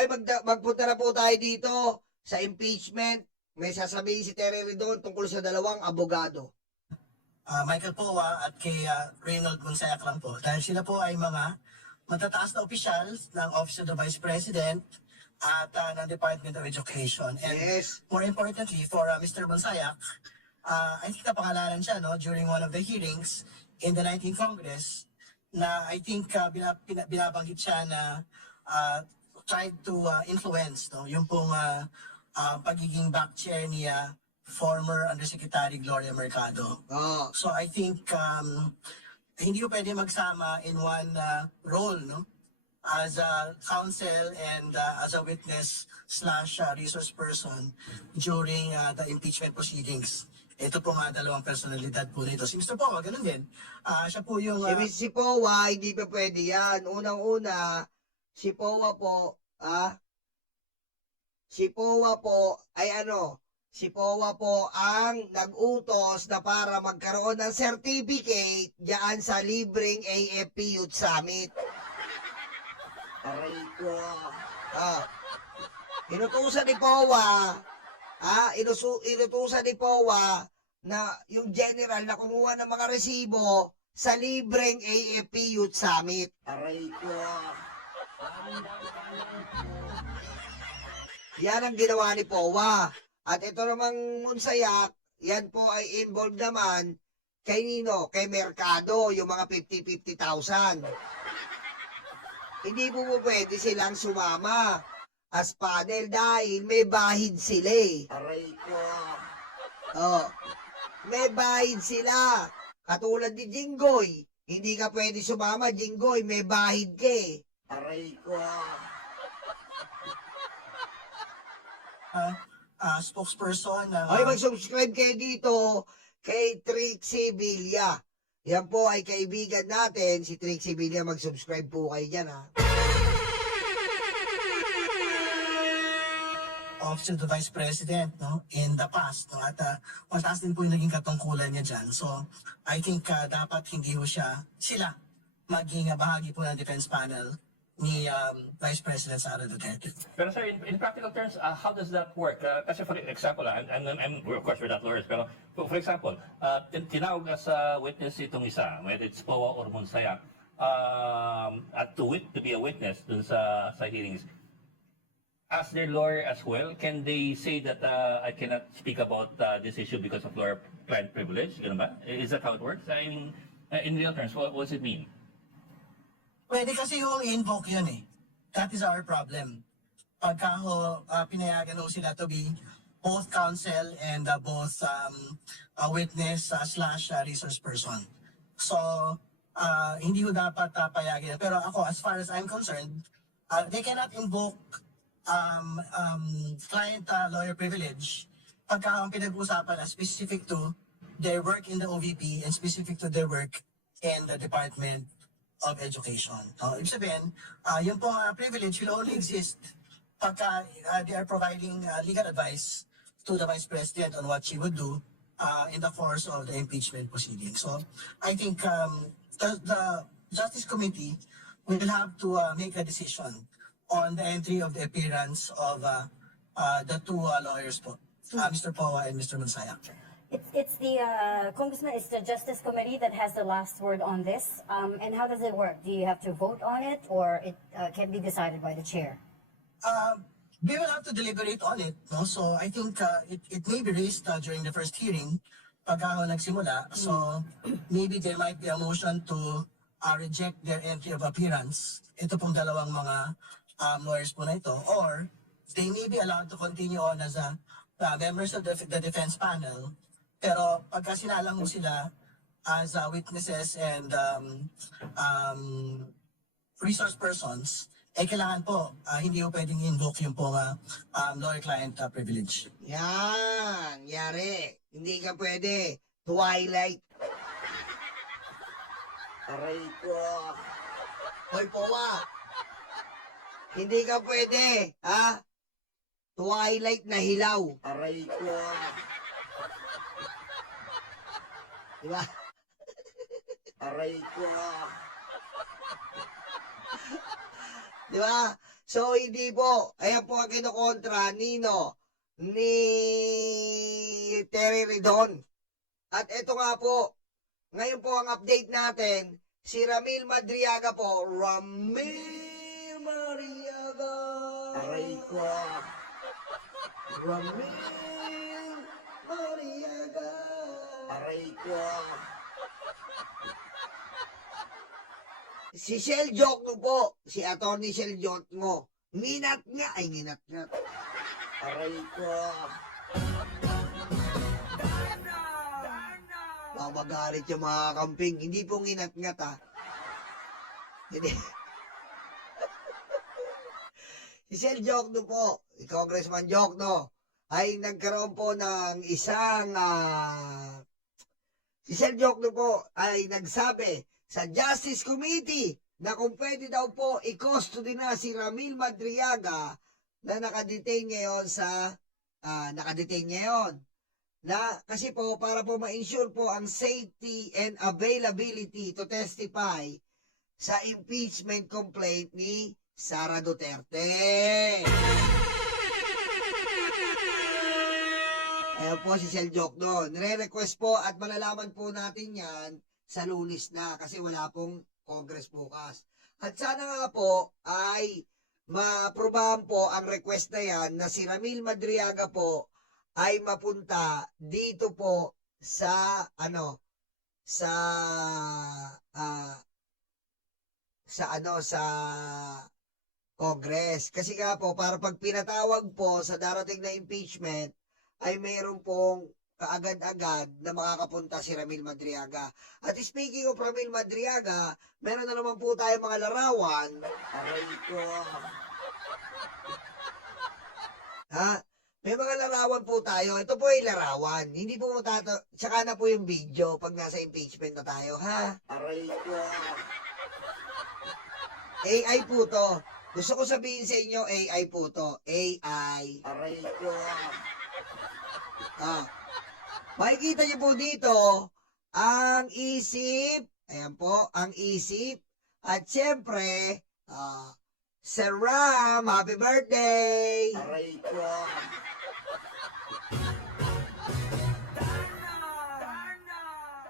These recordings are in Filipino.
Ay, magpunta na po tayo dito sa impeachment. May sasabihin si Terry Ridon tungkol sa dalawang abogado. Michael Poa at kay Reynold Gonzayak lang po. Dahil sila po ay mga matataas na officials ng Office of the Vice President at ng Department of Education. And Yes. more importantly, for Mr. Gonzayak, I think napangalanan siya during one of the hearings in the 19th Congress na I think binabanggit siya na tried to influence yung pong pagiging back chair ni former Undersecretary Gloria Mercado. Oh. So I think hindi ko pwede magsama in one role as a counsel and as a witness / resource person during the impeachment proceedings. Ito po nga dalawang personalidad po nito. Si Mr. Poa, ganun din. Siya po yung... Si Poa, hindi pa pwede yan. Unang-una, si Poa po, si Poa po ang nag-utos na para magkaroon ng certificate diyan sa libreng AFP Youth Summit. Aray ko. Inutusan ni Poa, inutusan ni Poa na yung general na kumuha ng mga resibo sa libreng AFP Youth Summit. Aray ko. Yan ang ginawa ni Poa. At ito namang Monsayak, yan po ay involved naman kay Nino, kay Mercado, yung mga 50,000. Hindi po pwede silang sumama as panel dahil may bahid sila eh. Aray ko. May bahid sila. Katulad ni Jinggoy. Hindi ka pwede sumama, Jinggoy. May bahid ka eh. Aray ko. Spokesperson Ay, mag-subscribe kayo dito kay Trixie Villa. Yan po ay kaibigan natin, si Trixie Villa. Mag-subscribe po kayo dyan, Office of the Vice President in the past. At mataas din po yung naging katungkulan niya dyan. So, I think dapat hindi ho sila maging bahagi po ng defense panel ni Vice President Sara Duterte. Pero sir, in practical terms, how does that work? Kasi for example, of course we're not lawyers, pero for example, tinawag na sa witness itong isa, whether it's Poa or Monsayak, at to be a witness dun sa hearings. As their lawyer as well, can they say that I cannot speak about this issue because of lawyer-client privilege? Ganun ba? Is that how it works? I mean, in real terms, what does it mean? Pwede kasi yung invoke yun eh. That is our problem. Pagka pinayagan ho sila to be both counsel and both a witness / resource person. So, hindi ko dapat payagin. Pero ako, as far as I'm concerned, they cannot invoke client-lawyer privilege pagka ang pinag-usapan na specific to their work in the OVP and specific to their work in the Department of Education. Ibig sabihin, yung pong privilege will only exist pagka they are providing legal advice to the Vice President on what she would do in the course of the impeachment proceeding. So, I think the Justice Committee will have to make a decision on the entry of the appearance of the two lawyers po, Mr. Poa and Mr. Monsayak. It's the Congressman. It's the Justice Committee that has the last word on this. And how does it work? Do you have to vote on it, or it can be decided by the chair? We will have to deliberate on it. So I think it may be raised during the first hearing pag nagsimula. So maybe there might be a motion to reject their entry of appearance. Ito pong dalawang mga lawyers po na ito. Or they may be allowed to continue on as members of the defense panel. Pero pagka sinalang mo sila as witnesses and resource persons, kailangan po, hindi po pwedeng invoke yung pong lawyer-client privilege. Yan, yari. Hindi ka pwede. Twilight. Aray ko. Hoy, Poa. Hindi ka pwede, Twilight na hilaw. Aray ko. Diba? Aray ko. Diba? So, hindi po. Ayan po ang kinukontra ni Terry Ridon. At ito nga po, ngayon po ang update natin, si Ramil Madriaga po. Ramil Madriaga. Aray ko. Ramil Madriaga. Aray ko. Si Shell Jokno po, si Atty. Shell Jokno, nginat nga. Aray ko. Mamagalit yung mga kamping. Hindi po nginat-ngat ha. Hindi. Si Shell Jokno po, si Congressman Jokno, ay nagkaroon po ng isang si Shell Jokno po ay nagsabi sa Justice Committee na kung pwede daw po i-custody na si Ramil Madriaga na nakadetain ngayon na kasi po para po ma-ensure po ang safety and availability to testify sa impeachment complaint ni Sara Duterte. Ayan po si Shell Jokno. Nire-request po at malalaman po natin yan sa Lunes na kasi wala pong Congress bukas. At sana nga po ay ma-aprobahan po ang request na yan na si Ramil Madriaga po ay mapunta dito po sa sa Congress. Kasi nga po para pag pinatawag po sa darating na impeachment ay mayroon pong kaagad-agad na makakapunta si Ramil Madriaga. At speaking of Ramil Madriaga, meron na naman po tayo mga larawan. Aray ko. Ha? May mga larawan po tayo. Ito po yung larawan. Hindi po tsaka na po yung video pag nasa impeachment na tayo, ha? Aray ko. AI po to. Gusto ko sabihin sa inyo, AI po to. AI. Aray ko. Makikita niyo po dito, ang isip. Ayan po, ang isip. At syempre, Sir Ram, happy birthday! Aray ko.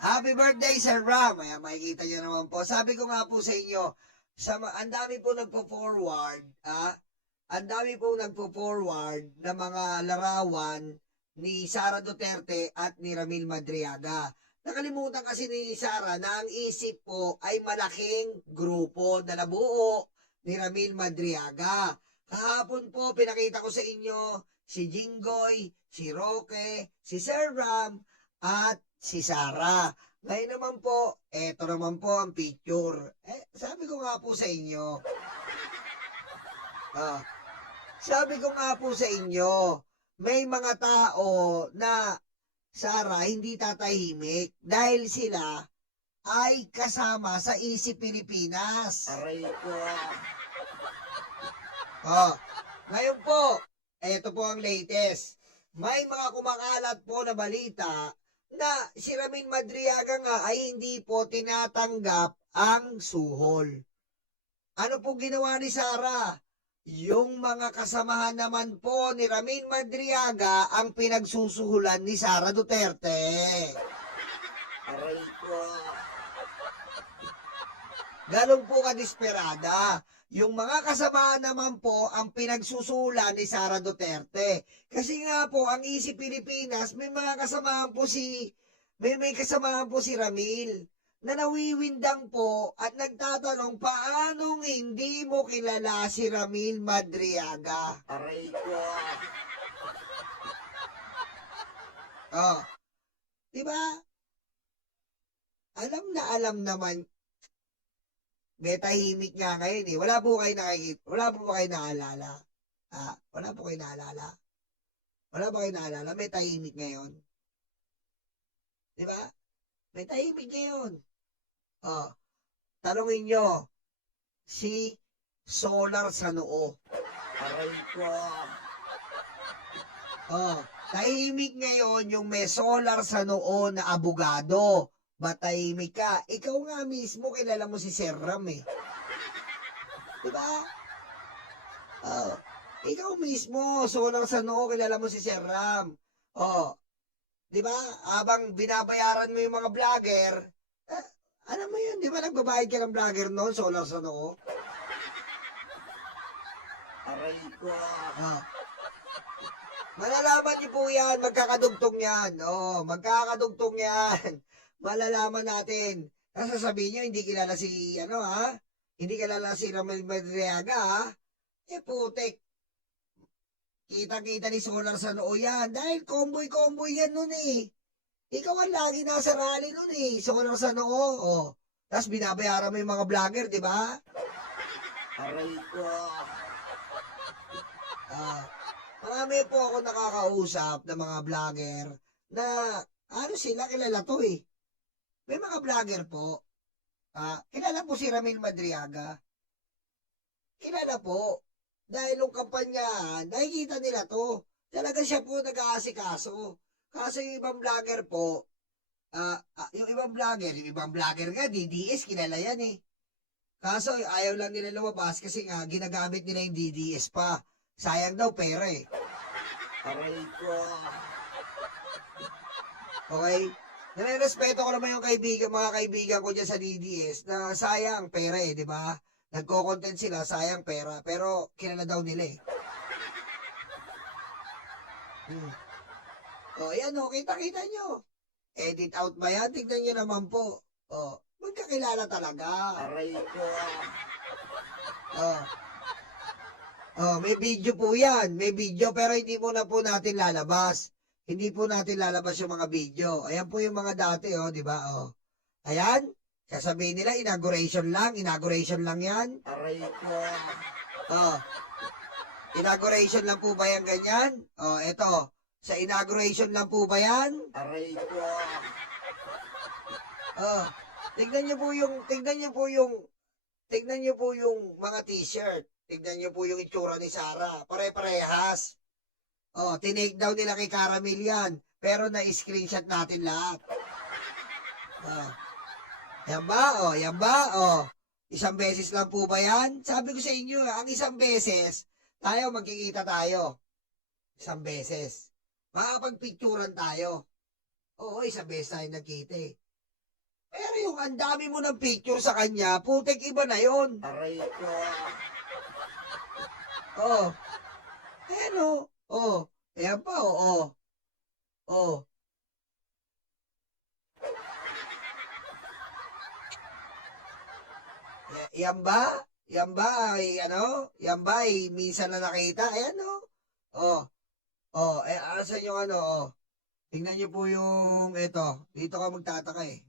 Happy birthday, Sir Ram! Ayan, makikita niyo naman po. Sabi ko nga po sa inyo, ang dami po nagpo-forward, ang dami po nagpo-forward na mga larawan ni Sara Duterte at ni Ramil Madriaga. Nakalimutan kasi ni Sara na ang isip po ay malaking grupo na nabuo ni Ramil Madriaga. Kahapon po, pinakita ko sa inyo si Jinggoy, si Roque, si Sir Ram, at si Sara. Ngayon naman po, eto naman po ang picture. Sabi ko nga po sa inyo, sabi ko nga po sa inyo, may mga tao na Sara hindi tatahimik dahil sila ay kasama sa Isip Pilipinas. Aray ko. Ngayon po, ito po ang latest. May mga kumakalat po na balita na si Ramil Madriaga nga ay hindi po tinatanggap ang suhol. Ano po ginawa ni Sara? Yung mga kasamahan naman po ni Ramil Madriaga ang pinagsusuhulan ni Sara Duterte. Aray ko. Ganun po kadesperada. Yung mga kasamahan naman po ang pinagsusuhulan ni Sara Duterte. Kasi nga po, ang Isip Pilipinas, may kasamahan po si Ramil na nawiwindang po at nagtatanong paanong hindi mo kilala si Ramil Madriaga. Aray ko. Diba? Alam naman. May tahimik nga ngayon eh. Wala po kayo nakikita. Wala po kayo naalala. Wala po kayo naalala. Wala po kayo naalala. May tahimik ngayon. Diba? May tahimik ngayon. Tanungin nyo, si Solar sa noo. Aray ko. Tahimik ngayon yung may solar sa noo na abogado. Matahimik ka. Ikaw nga mismo, kilala mo si Sir Ram eh. Diba? Oh, ikaw mismo, solar sa noo, kilala mo si Sir Ram. Oh, di ba? Habang binabayaran mo yung mga vlogger, alam mo yun, di ba nagbabayad ka ng vlogger noon, solar sa noo? Aray ko. Oh. Malalaman niyo po yan, magkakadugtong yan. Oo, magkakadugtong yan. Malalaman natin. Kasi sasabihin niyo, hindi kilala si, Hindi kilala si Ramel Madriaga, ha? Putik. Kita-kita ni Solar sa noo yan. Dahil comboy-comboy yan nun eh. Ikaw ang lagi nasa rally nun eh. Solar sa noo. Oh. Tapos binabayaran mo yung mga vlogger, di ba? Aray ko. Marami po ako nakakausap ng mga vlogger na sila kilala to eh. May mga vlogger po. Kilala po si Ramil Madriaga. Kilala po. Dahil yung kampanya, nakikita nila to. Talaga siya po nag-aasikaso. Kaso yung ibang vlogger po, yung ibang vlogger nga, DDS, kilala yan eh. Kaso ayaw lang nila lumabas kasi nga ginagamit nila yung DDS pa. Sayang daw pera eh. Aray ko. Okay? Nare-respeto ko naman yung mga kaibigan ko dyan sa DDS na sayang pera eh, di ba? Nagko-content sila, sayang pera. Pero kilala daw nila eh. Yan o, kita-kita nyo. Edit out ba yan? Tignan nyo naman po. Magkakilala talaga. Aray ko. May video po yan. May video pero hindi muna po natin lalabas. Hindi po natin lalabas yung mga video. Ayan po yung mga dati, di ba? Ayan. Sasabihin nila, inauguration lang yan. Aray ko. Inauguration lang po ba yan ganyan? Eto. Sa inauguration lang po ba yan? Aray ko. Tignan niyo po yung mga t-shirt. Tignan niyo po yung itsura ni Sarah. Pare-parehas. Tinake down nila kay Caramel yan. Pero na-screenshot natin lahat. Yan ba? Yan ba? Isang beses lang po ba yan? Sabi ko sa inyo, ang isang beses, magkikita tayo. Isang beses. Makapagpicturan tayo. Oo, isang beses tayo nagkita eh. Pero yung ang dami mo ng picture sa kanya, putik iba na yon. Aray ko. Ayan o. Ayan pa o. Yan ba? Yan ba ay Yan ba ay minsan na nakita? Ayan o. Asan yung Tingnan niyo po yung ito. Dito ka magtataka eh.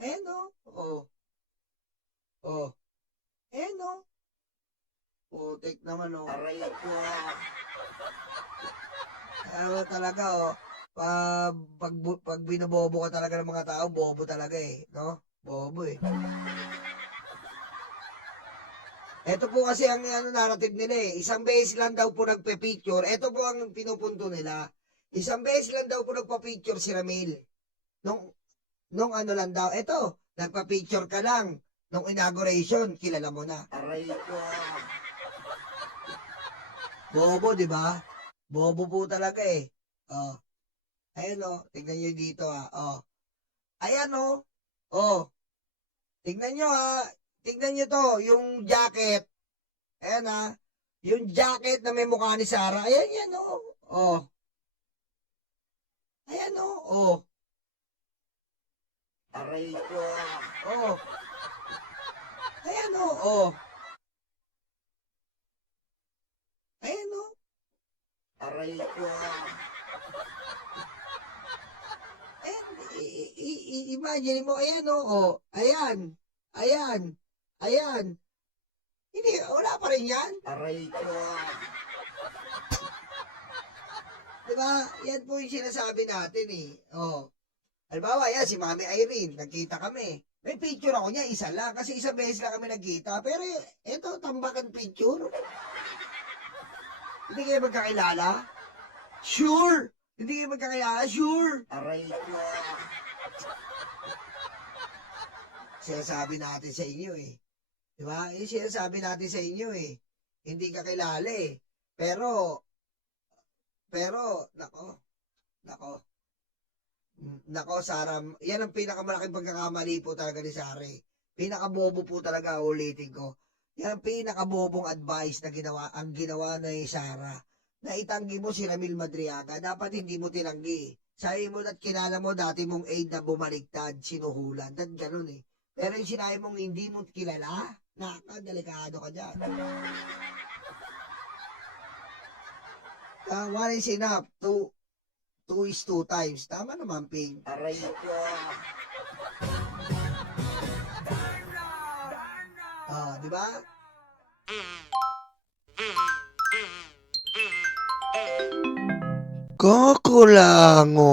Ayan o. Ayan o. Putik naman o. Aray ko. Talaga pag binobobo ka talaga ng mga tao, bobo talaga eh, no? Bobo eh. Ito po kasi ang narrative nila eh. Isang beses lang daw po nagpe-picture. Ito po ang pinupunto nila. Isang beses lang daw po nagpa-picture si Ramil. Nung lang daw. Ito, nagpa-picture ka lang. Nung inauguration, kilala mo na. Aray ko. Bobo, di ba? Bobo po talaga eh. Ayan tignan nyo dito Ayan tignan nyo tignan nyo to, yung jacket. Ayan yung jacket na may mukha ni Sarah. Ayan yan Ayan Aray ko. Ayan Ayan Aray ko. Imagine mo, ayan Ayan. Hindi, wala pa rin yan. Aray ko. Diba? Yan po yung sinasabi natin eh. Halimbawa, yan, si Mami Irene, nagkita kami. May picture ako niya, isa lang. Kasi isang beses lang kami nagkita. Pero ito, tambakan picture. Hindi kayo magkakilala? Sure! Hindi kayo magkakilala? Sure! Aray ko. sinasabi natin sa inyo eh. Di ba? Yung sinasabi natin sa inyo eh. Hindi ka kilala eh. Pero, nako, Sara, yan ang pinakamalaking pagkakamali po talaga ni Sara. Pinakabobo po talaga, ulitin ko. Yan ang pinakabobong advice na ginawa ni Sara. Na itanggi mo si Ramil Madriaga, dapat hindi mo tinanggi. Sabi mo at kilala mo dati mong aid na bumaligtad, sinuhulan, at ganun eh. Pero yung sinabi mong hindi mo kilala, delikado ka dyan. One is enough, two is two times. Tama naman, Ping. Aray ko. Di ba? Kakulango.